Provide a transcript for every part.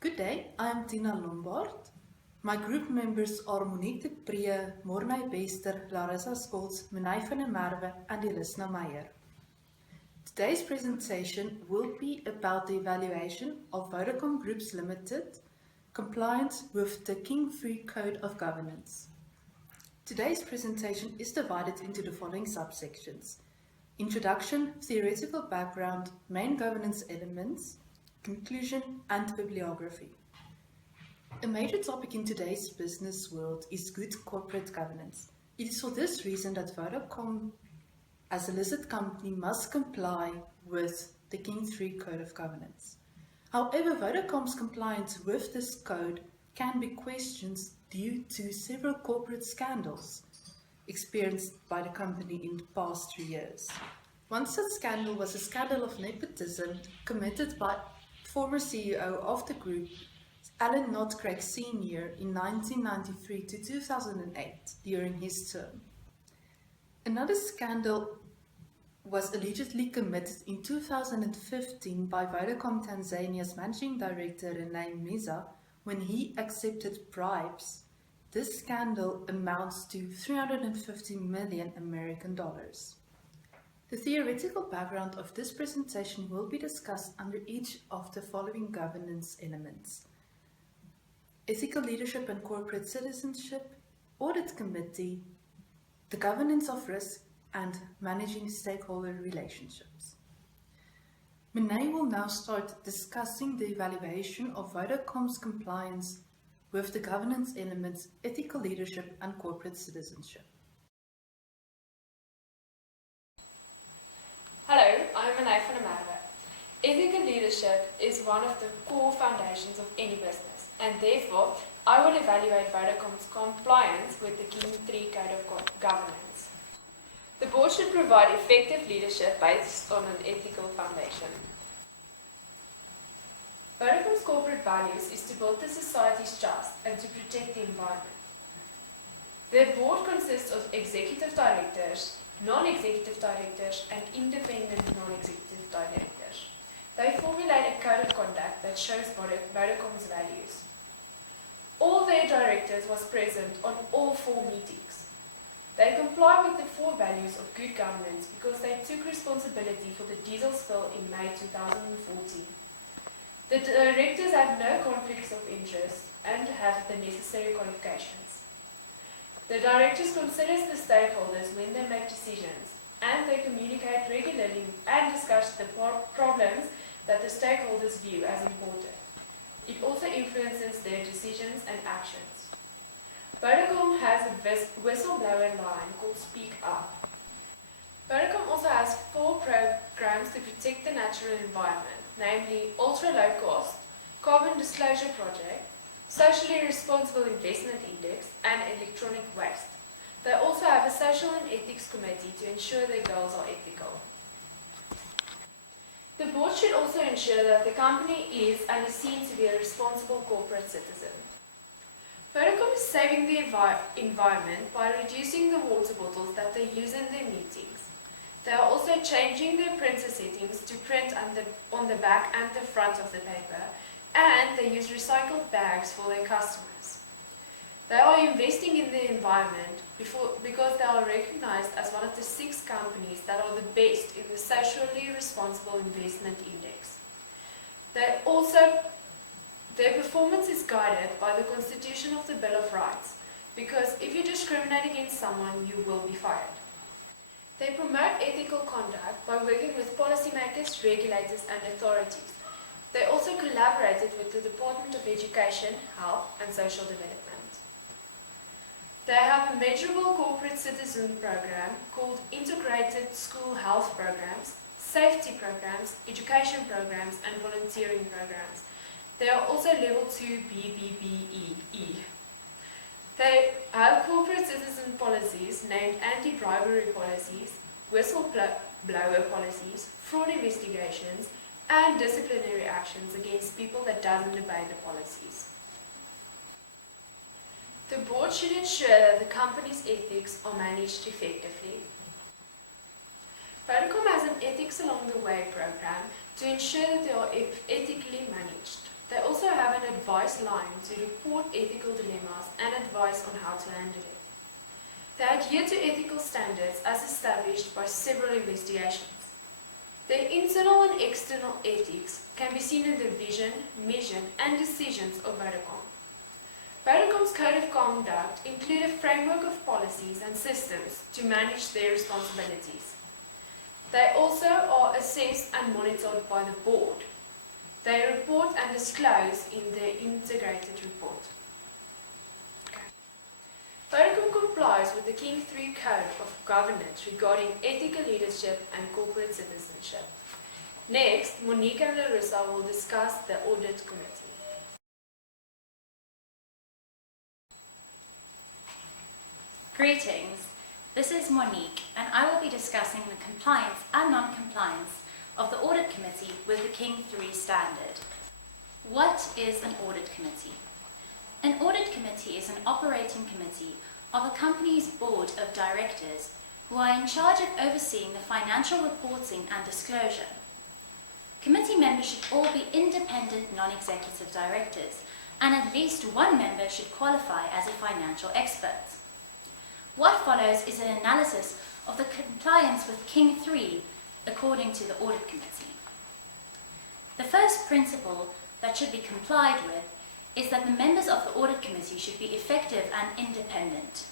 Good day, I am Tina Lombard. My group members are Monique de Pree, Mornay Bester, Larissa Scholz, Menai van der Merwe and Elisna Meyer. Today's presentation will be about the evaluation of Vodacom Groups Limited compliance with the King Free Code of Governance. Today's presentation is divided into the following subsections: introduction, theoretical background, main governance elements, conclusion, and bibliography. A major topic in today's business world is good corporate governance. It is for this reason that Vodacom, as a listed company, must comply with the King III Code of Governance. However, Vodacom's compliance with this code can be questioned due to several corporate scandals experienced by the company in the past 3 years. One such scandal was a scandal of nepotism committed by former CEO of the group, Alan Nott Craig Sr. in 1993 to 2008 during his term. Another scandal was allegedly committed in 2015 by Vodacom Tanzania's managing director Renee Meza when he accepted bribes. This scandal amounts to $350 million American dollars. The theoretical background of this presentation will be discussed under each of the following governance elements: ethical leadership and corporate citizenship, audit committee, the governance of risk, and managing stakeholder relationships. Menai will now start discussing the evaluation of Vodacom's compliance with the governance elements, ethical leadership, and corporate citizenship. Hello, I'm Menai van der Merwe. Ethical leadership is one of the core foundations of any business, and therefore I will evaluate Vodacom's compliance with the King III Code of Governance. The board should provide effective leadership based on an ethical foundation. Vodacom's corporate values is to build the society's trust and to protect the environment. The board consists of executive directors, non-executive directors, and independent non-executive directors. They formulate a code of conduct that shows Vodacom's values. All their directors was present on all 4 meetings. They comply with the 4 values of good governance because they took responsibility for the diesel spill in May 2014. The directors have no conflicts of interest and have the necessary qualifications. The directors consider the stakeholders when they make decisions, and they communicate regularly and discuss the problems that the stakeholders view as important. It also influences their decisions and actions. Vodacom has a whistleblower line called Speak Up. Vodacom also has 4 programs to protect the natural environment, namely Ultra Low Cost, Carbon Disclosure Project, Socially Responsible Investment Index, and Electronic Waste. They also have a Social and Ethics Committee to ensure their goals are ethical. The board should also ensure that the company is and is seen to be a responsible corporate citizen. Vodacom is saving the environment by reducing the water bottles that they use in their meetings. They are also changing their printer settings to print on the back and the front of the paper, and they use recycled bags for their customers. They are investing in the environment because they are recognized as one of the 6 companies that are the best in the Socially Responsible Investment Index. Their performance is guided by the Constitution of the Bill of Rights, because if you discriminate against someone, you will be fired. They promote ethical conduct by working with policymakers, regulators, and authorities. They also collaborated with the Department of Education, Health and Social Development. They have a measurable corporate citizen program called Integrated School Health Programs, Safety Programs, Education Programs, and Volunteering Programs. They are also Level 2 BBBEE. They have corporate citizen policies named anti-bribery policies, whistleblower policies, fraud investigations, and disciplinary actions against people that doesn't obey the policies. The board should ensure that the company's ethics are managed effectively. Vodacom has an Ethics Along the Way program to ensure that they are ethically managed. They also have an advice line to report ethical dilemmas and advice on how to handle it. They adhere to ethical standards as established by several investigations. Their internal and external ethics can be seen in the vision, mission and decisions of Vodacom. Vodacom's code of conduct include a framework of policies and systems to manage their responsibilities. They also are assessed and monitored by the board. They report and disclose in their integrated report. Vodacom complies with the King III Code of Governance regarding ethical leadership and corporate citizenship. Next, Monique and Larissa will discuss the Audit Committee. Greetings, this is Monique and I will be discussing the compliance and non-compliance of the Audit Committee with the King III Standard. What is an Audit Committee? An Audit Committee is an operating committee of a company's board of directors who are in charge of overseeing the financial reporting and disclosure. Committee members should all be independent non-executive directors and at least one member should qualify as a financial expert. What follows is an analysis of the compliance with King III according to the Audit Committee. The first principle that should be complied with is that the members of the Audit Committee should be effective and independent.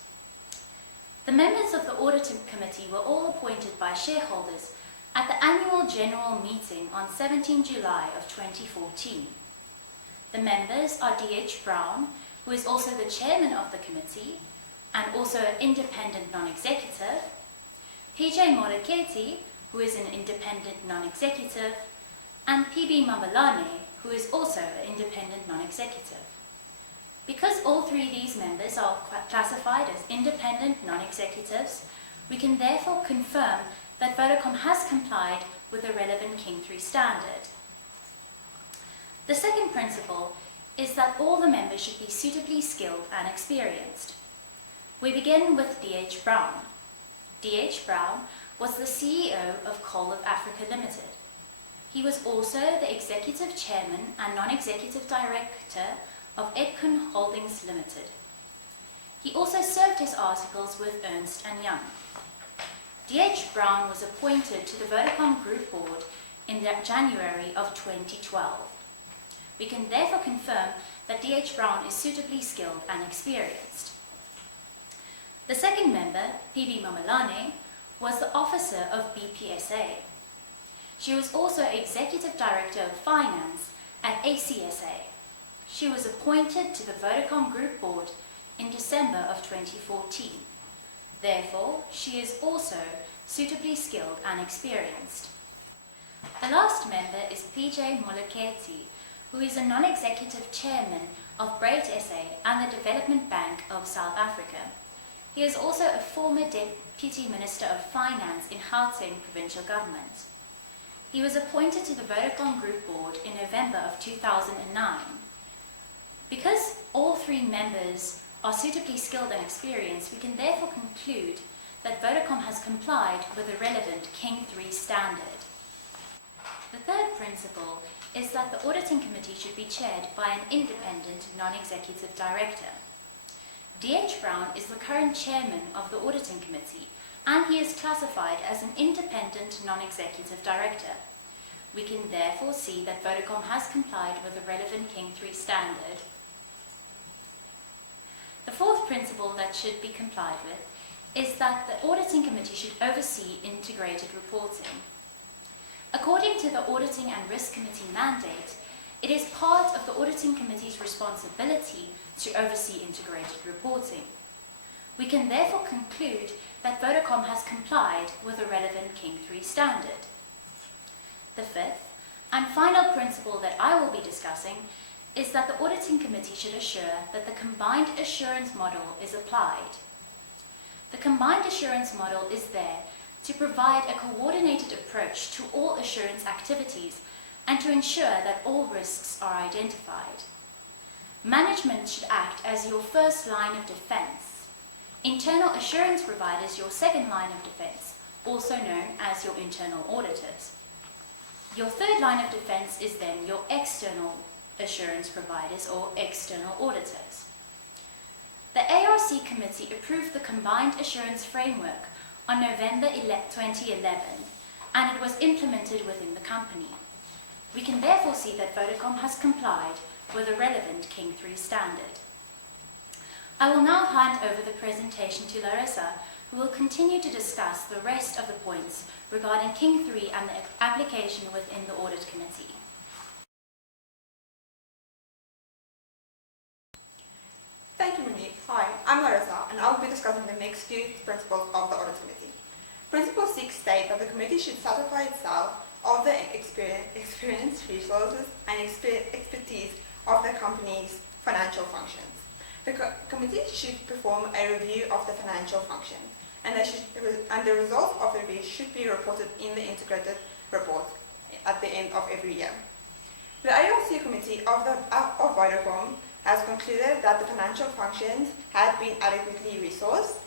The members of the Audit Committee were all appointed by shareholders at the annual general meeting on 17 July of 2014. The members are D.H. Brown, who is also the chairman of the committee and also an independent non-executive, P.J. Moleketi, who is an independent non-executive, and P.B. Mabalane, who is also an independent non-executive. Because all three of these members are classified as independent non-executives, we can therefore confirm that Vodacom has complied with the relevant King III standard. The second principle is that all the members should be suitably skilled and experienced. We begin with D.H. Brown. D.H. Brown was the CEO of Coal of Africa Limited. He was also the executive chairman and non-executive director of Edcon Holdings Limited. He also served his articles with Ernst & Young. D.H. Brown was appointed to the Vodacom Group Board in January of 2012. We can therefore confirm that D.H. Brown is suitably skilled and experienced. The second member, P.B. Mabalane, was the officer of BPSA. She was also Executive Director of Finance at ACSA. She was appointed to the Vodacom Group Board in December of 2014. Therefore, she is also suitably skilled and experienced. The last member is P.J. Moleketi, who is a non-executive chairman of Braid SA and the Development Bank of South Africa. He is also a former Deputy Minister of Finance in Gauteng Provincial Government. He was appointed to the Vodacom Group Board in November of 2009. Because all three members are suitably skilled and experienced, we can therefore conclude that Vodacom has complied with the relevant King III standard. The third principle is that the Auditing Committee should be chaired by an independent non-executive director. D.H. Brown is the current chairman of the Auditing Committee and he is classified as an independent non-executive director. We can therefore see that Vodacom has complied with the relevant King III standard. The fourth principle that should be complied with is that the Auditing Committee should oversee integrated reporting. According to the Auditing and Risk Committee mandate, it is part of the Auditing Committee's responsibility to oversee integrated reporting. We can therefore conclude that Vodacom has complied with the relevant King III standard. The fifth and final principle that I will be discussing is that the Auditing Committee should assure that the combined assurance model is applied. The combined assurance model is there to provide a coordinated approach to all assurance activities and to ensure that all risks are identified. Management should act as your first line of defense. Internal assurance providers your second line of defense, also known as your internal auditors. Your third line of defense is then your external assurance providers or external auditors. The ARC committee approved the Combined Assurance Framework on November 2011, and it was implemented within the company. We can therefore see that Vodacom has complied with the relevant King 3 standard. I will now hand over the presentation to Larissa, who will continue to discuss the rest of the points regarding King 3 and the application within the Audit Committee. Thank you, Monique. Hi, I'm Larissa, and I'll be discussing the next few principles of the Audit Committee. Principle 6 states that the committee should satisfy itself of the experience, resources, and expertise of the company's financial functions. The committee should perform a review of the financial functions, and the results of the review should be reported in the integrated report at the end of every year. The ARC committee of Vodacom has concluded that the financial functions had been adequately resourced,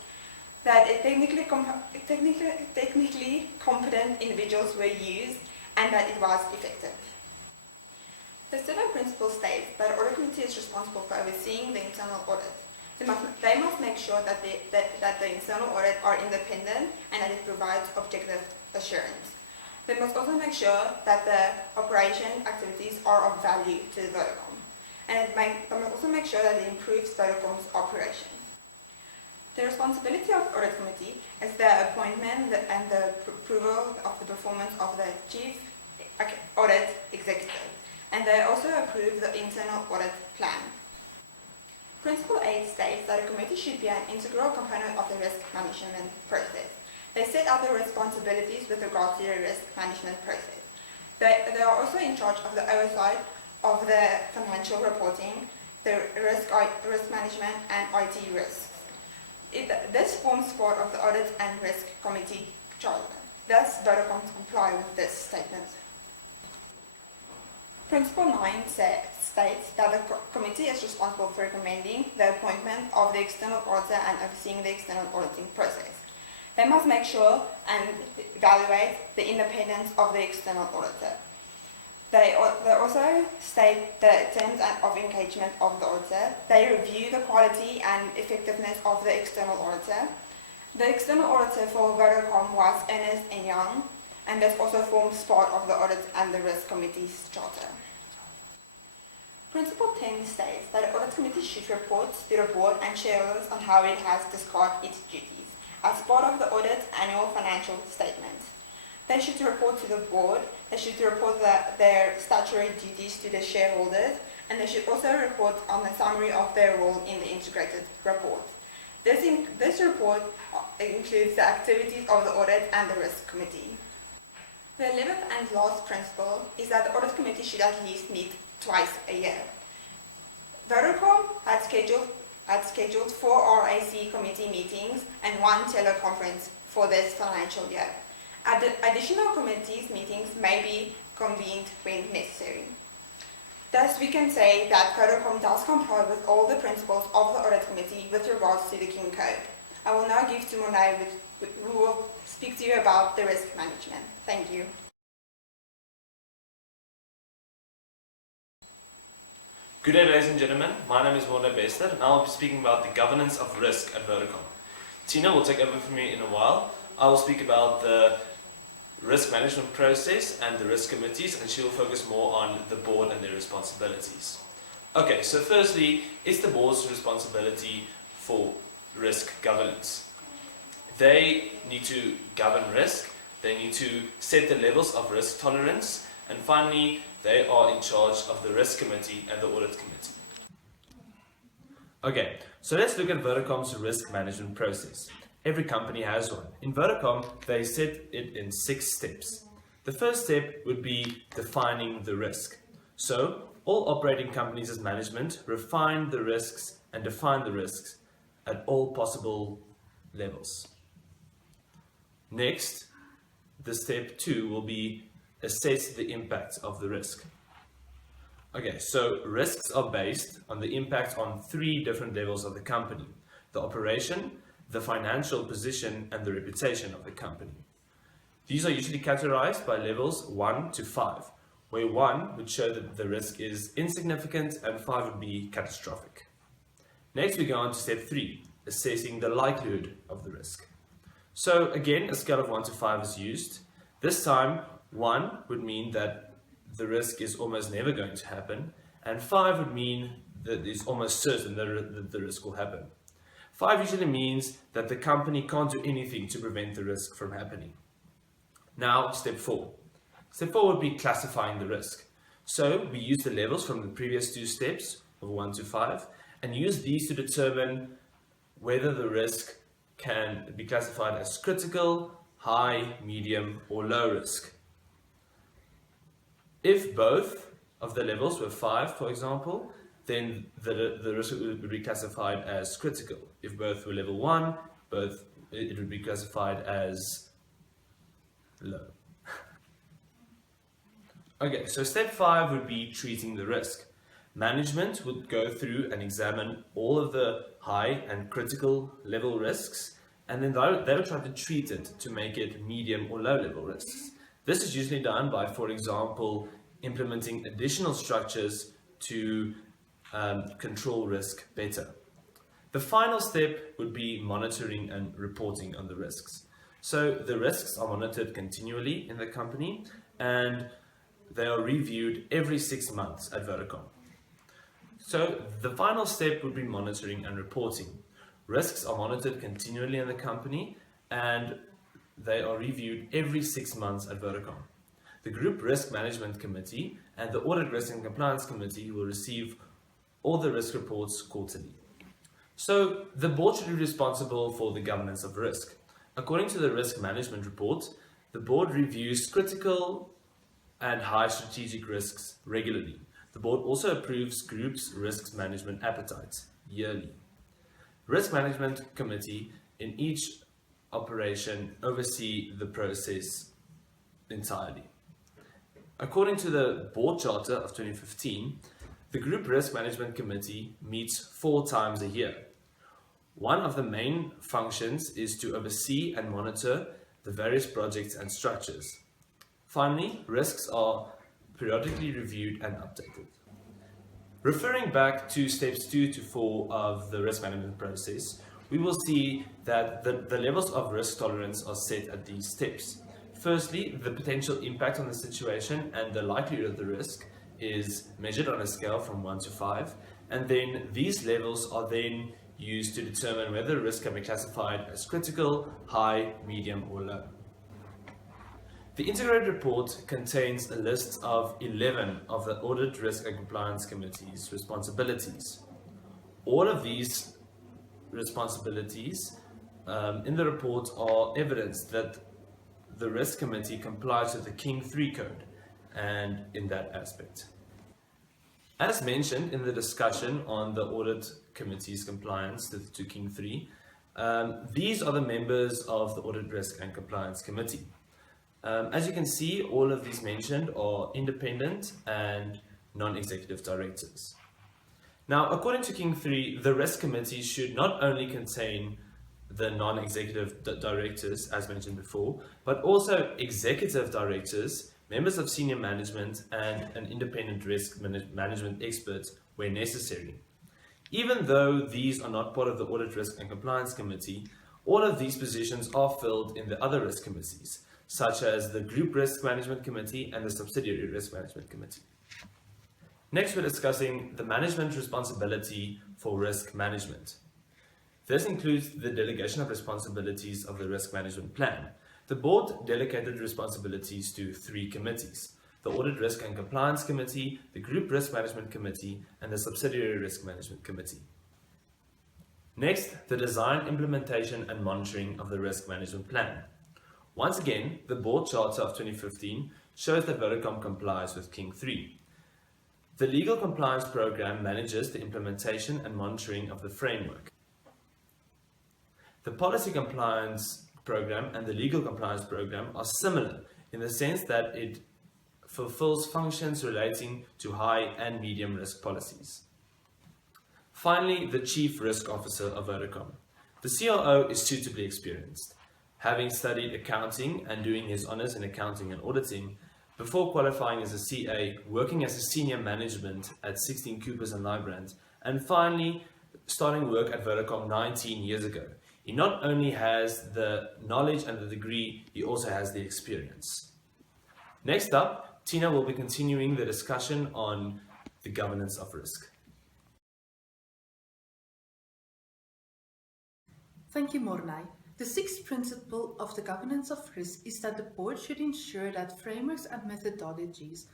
that technically competent individuals were used, and that it was effective. The second principle states that the audit committee is responsible for overseeing the internal audit. They must make sure that the internal audit are independent and that it provides objective assurance. They must also make sure that the operation activities are of value to Vodacom. And they must also make sure that it improves Vodacom's operations. The responsibility of the audit committee is the appointment and the approval of the performance of the chief audit executive, and they also approve the internal audit plan. Principle 8 states that a committee should be an integral component of the risk management process. They set out the responsibilities with regard to the risk management process. They are also in charge of the oversight of the financial reporting, the risk management, and IT risks. This forms part of the Audit and Risk Committee charter. Thus, Vodacom comply with this statement. Principle 9 states that the committee is responsible for recommending the appointment of the external auditor and overseeing the external auditing process. They must make sure and evaluate the independence of the external auditor. They also state the terms of engagement of the auditor. They review the quality and effectiveness of the external auditor. The external auditor for Vodacom was Ernst & Young, and this also forms part of the Audit and the Risk Committee's charter. Principle 10 states that the Audit Committee should report to the board and shareholders on how it has discharged its duties as part of the audit annual financial statement. They should report to the board, they should report their statutory duties to the shareholders, and they should also report on the summary of their role in the integrated report. This report includes the activities of the Audit and the Risk Committee. The 11th and last principle is that the Audit Committee should at least meet twice a year. Vodacom had scheduled 4 RAC committee meetings and 1 teleconference for this financial year. Additional committees meetings may be convened when necessary. Thus, we can say that Vodacom does comply with all the principles of the Audit Committee with regards to the King Code. I will now give to Monet, who will speak to you about the risk management. Thank you. Good day, ladies and gentlemen. My name is Monet Bester, and I will be speaking about the governance of risk at Vodacom. Tina will take over from me in a while. I will speak about the risk management process and the risk committees, and she will focus more on the board and their responsibilities. Okay, so firstly, it's the board's responsibility for risk governance. They need to govern risk, they need to set the levels of risk tolerance, and finally, they are in charge of the risk committee and the audit committee. Okay, so let's look at Vodacom's risk management process. Every company has one. In Vodacom, they set it in 6 steps. The first step would be defining the risk. So, all operating companies as management refine the risks and define the risks at all possible levels. Next, the step 2 will be assess the impact of the risk. Okay, so risks are based on the impact on 3 different levels of the company: the operation, the financial position, and the reputation of the company. These are usually categorized by levels 1 to 5, where 1 would show that the risk is insignificant and 5 would be catastrophic. Next we go on to step 3, assessing the likelihood of the risk. So again, a scale of 1 to 5 is used. This time 1 would mean that the risk is almost never going to happen, and 5 would mean that it's almost certain that the risk will happen. 5 usually means that the company can't do anything to prevent the risk from happening. Now, step 4. Step 4 would be classifying the risk. So we use the levels from the previous 2 steps of 1 to 5 and use these to determine whether the risk can be classified as critical, high, medium, or low risk. If both of the levels were 5, for example, then the risk would be classified as critical. If both were level 1, it would be classified as low. Okay, so step 5 would be treating the risk. Management would go through and examine all of the high and critical level risks, and then they would try to treat it to make it medium or low level risks. This is usually done by, for example, implementing additional structures to control risk better. The final step would be monitoring and reporting on the risks. So the risks are monitored continually in the company and they are reviewed every 6 months at Vodacom. So the final step would be monitoring and reporting. Risks are monitored continually in the company and they are reviewed every 6 months at Vodacom. The Group Risk Management Committee and the Audit Risk and Compliance Committee will receive all the risk reports quarterly. So the board should be responsible for the governance of risk. According to the risk management report, the board reviews critical and high strategic risks regularly. The board also approves groups' risk management appetites yearly. Risk Management Committee in each operation oversee the process entirely. According to the board charter of 2015, the Group Risk Management Committee meets 4 times a year. One of the main functions is to oversee and monitor the various projects and structures. Finally, risks are periodically reviewed and updated. Referring back to steps 2 to 4 of the risk management process, we will see that the levels of risk tolerance are set at these steps. Firstly, the potential impact on the situation and the likelihood of the risk is measured on a scale from 1 to 5, and then these levels are then used to determine whether the risk can be classified as critical, high, medium, or low. The integrated report contains a list of 11 of the Audit, Risk and Compliance Committee's responsibilities. All of these responsibilities in the report are evidence that the Risk Committee complies with the King 3 Code and in that aspect. As mentioned in the discussion on the Audit Committee's compliance to King 3, these are the members of the Audit, Risk and Compliance Committee. As you can see, all of these mentioned are independent and non-executive directors. Now, according to King 3, the Risk Committee should not only contain the non-executive directors, as mentioned before, but also executive directors, members of senior management, and an independent risk management expert where necessary. Even though these are not part of the Audit, Risk and Compliance Committee, all of these positions are filled in the other risk committees, such as the Group Risk Management Committee and the Subsidiary Risk Management Committee. Next, we're discussing the management responsibility for risk management. This includes the delegation of responsibilities of the risk management plan. The board delegated responsibilities to 3 committees: the Audit, Risk and Compliance Committee, the Group Risk Management Committee, and the Subsidiary Risk Management Committee. Next, the design, implementation, and monitoring of the risk management plan. Once again, the board charter of 2015 shows that Vodacom complies with King 3. The legal compliance program manages the implementation and monitoring of the framework. The policy compliance program and the legal compliance program are similar in the sense that it fulfills functions relating to high and medium risk policies. Finally, the Chief Risk Officer of Vodacom. The CRO is suitably experienced, having studied accounting and doing his honours in accounting and auditing, before qualifying as a CA, working as a senior management at 16 Coopers and Nybrand, and finally starting work at Vodacom 19 years ago. He not only has the knowledge and the degree, he also has the experience. Next up, Tina will be continuing the discussion on the governance of risk. Thank you, Mornay. The sixth principle of the governance of risk is that the board should ensure that frameworks and methodologies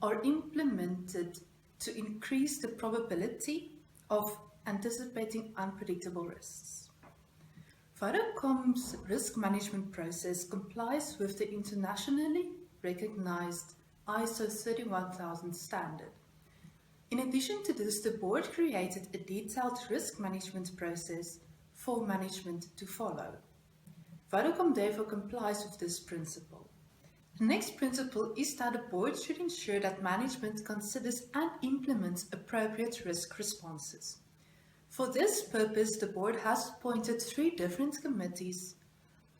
are implemented to increase the probability of anticipating unpredictable risks. Vodacom's risk management process complies with the internationally recognized ISO 31000 standard. In addition to this, the board created a detailed risk management process for management to follow. Vodacom therefore complies with this principle. The next principle is that the board should ensure that management considers and implements appropriate risk responses. For this purpose, the board has appointed 3 different committees,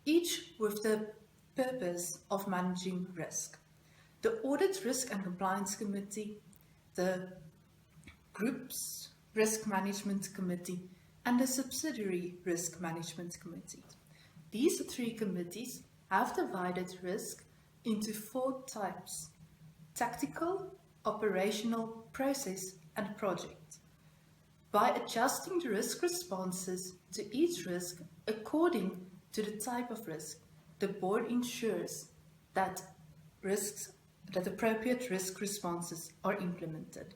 each with the purpose of managing risk. The Audit, Risk and Compliance Committee, the Group's Risk Management Committee, and the Subsidiary Risk Management Committee. These 3 committees have divided risk into 4 types: tactical, operational, process, and project. By adjusting the risk responses to each risk according to the type of risk, the board ensures that appropriate risk responses are implemented.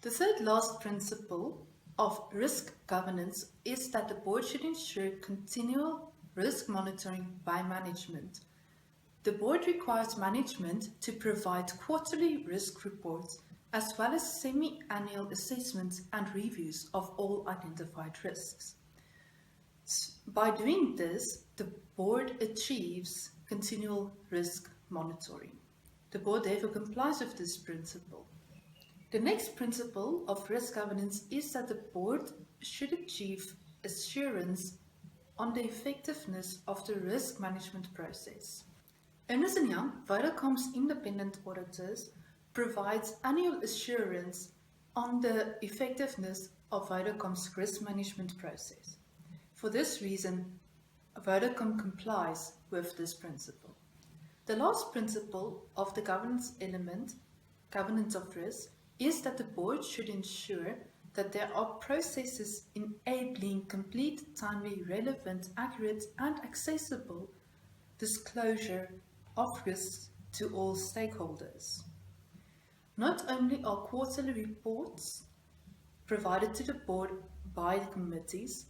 The third last principle of risk governance is that the board should ensure continual risk monitoring by management. The board requires management to provide quarterly risk reports as well as semi-annual assessments and reviews of all identified risks. By doing this, the board achieves continual risk monitoring. The board therefore complies with this principle. The next principle of risk governance is that the board should achieve assurance on the effectiveness of the risk management process. Ernst & Young, Vodacom's independent auditors, provides annual assurance on the effectiveness of Vodacom's risk management process. For this reason, Vodacom complies with this principle. The last principle of the governance element, governance of risk, is that the board should ensure that there are processes enabling complete, timely, relevant, accurate, and accessible disclosure of risks to all stakeholders. Not only are quarterly reports provided to the board by the committees,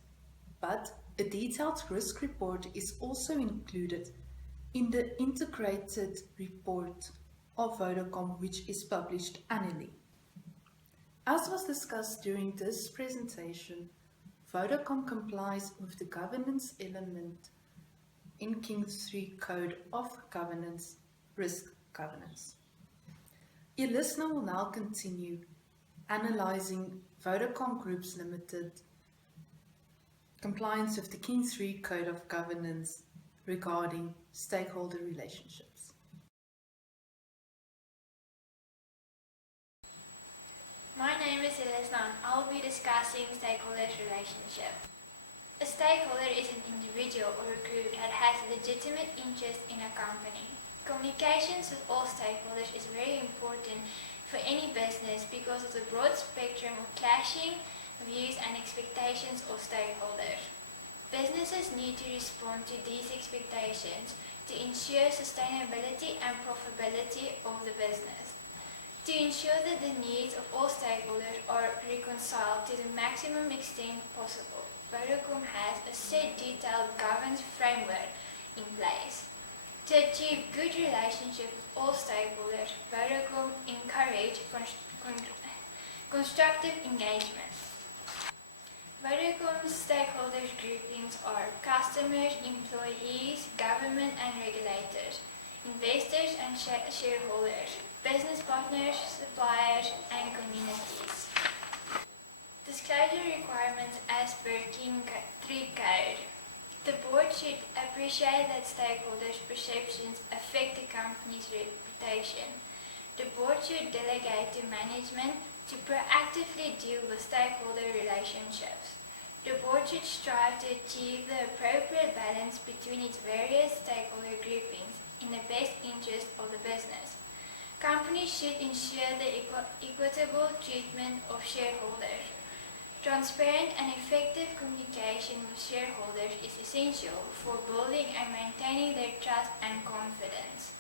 but a detailed risk report is also included in the integrated report of Vodacom, which is published annually. As was discussed during this presentation, Vodacom complies with the governance element in King 3 Code of Governance, Risk Governance. Your listener will now continue analyzing Vodacom Groups Limited compliance with the King 3 Code of Governance regarding stakeholder relationships. My name is Elesna and I will be discussing stakeholders relationship. A stakeholder is an individual or a group that has a legitimate interest in a company. Communications with all stakeholders is very important for any business because of the broad spectrum of clashing views and expectations of stakeholders. Businesses need to respond to these expectations to ensure sustainability and profitability of the business. To ensure that the needs of all stakeholders are reconciled to the maximum extent possible, Vodacom has a set detailed governance framework in place. To achieve good relationship with all stakeholders, Vodacom encourages constructive engagement. Vodacom's stakeholders groupings are customers, employees, government and regulators, investors and shareholders, business partners, suppliers and communities. Disclosure requirements as per King 3 Code. The board should appreciate that stakeholders' perceptions affect the company's reputation. the board should delegate to management to proactively deal with stakeholder relationships. The board should strive to achieve the appropriate balance between its various stakeholder groupings in the best interest of the business. Companies should ensure the equitable treatment of shareholders. Transparent and effective communication with shareholders is essential for building and maintaining their trust and confidence.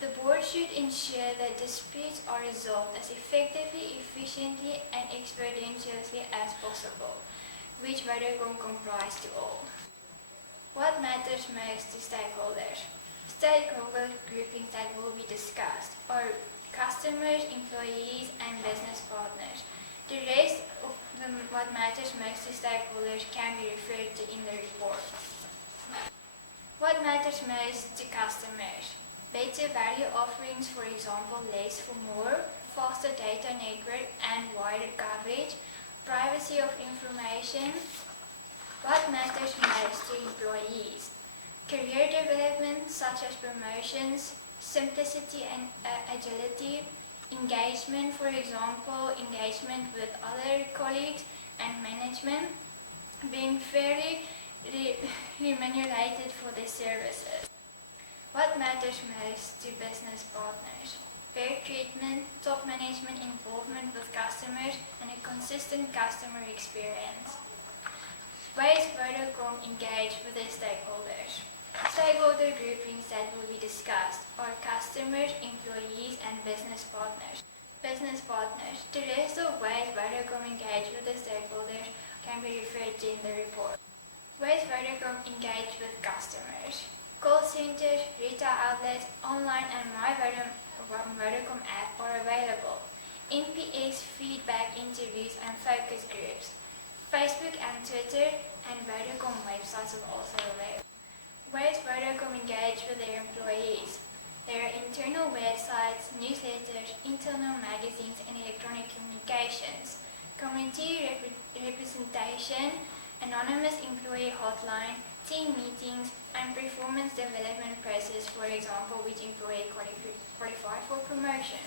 The board should ensure that disputes are resolved as effectively, efficiently, and expeditiously as possible, which Vodacom comprise to all. What matters most to stakeholders? Stakeholder groupings that will be discussed are customers, employees, and business partners. The rest of what matters most to stakeholders can be referred to in the report. What matters most to customers? Better value offerings, for example, less for more, faster data network and wider coverage, privacy of information. What matters most to employees? Career development such as promotions, simplicity and agility, engagement, for example, engagement with other colleagues and management, being fairly remunerated for their services. What matters most to business partners? Fair treatment, top management involvement with customers, and a consistent customer experience. Ways Vodacom engage with their stakeholders. Stakeholder groupings that will be discussed are customers, employees, and business partners. Business partners. The rest of ways Vodacom engage with the stakeholders can be referred to in the report. Ways Vodacom engage with customers. Call centers, retail outlets, online and My Vodacom app are available. NPS feedback interviews and focus groups. Facebook and Twitter and Vodacom websites are also available. Ways Vodacom engage with their employees. There are internal websites, newsletters, internal magazines and electronic communications, community representation, anonymous employee hotline, team meetings, and performance development process, for example, which employee qualify for promotion.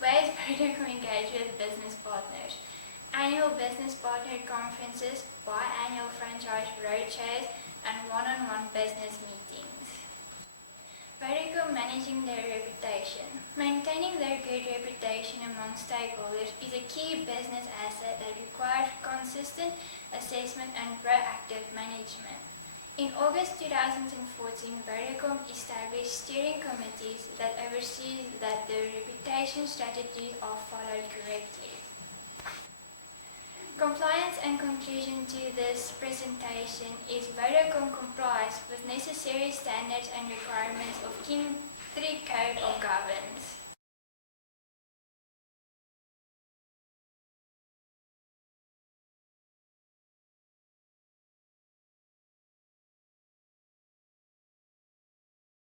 Ways Vodacom engage with business partners. Annual business partner conferences, biannual franchise roadshows, and one-on-one business meetings. Vodacom managing their reputation. Maintaining their good reputation among stakeholders is a key business asset that requires consistent assessment and proactive management. In August 2014, Vodacom established steering committees that oversee that the reputation strategies are followed correctly. Compliance and conclusion to this presentation is Vodacom complies with necessary standards and requirements of King 3 Code of Governance.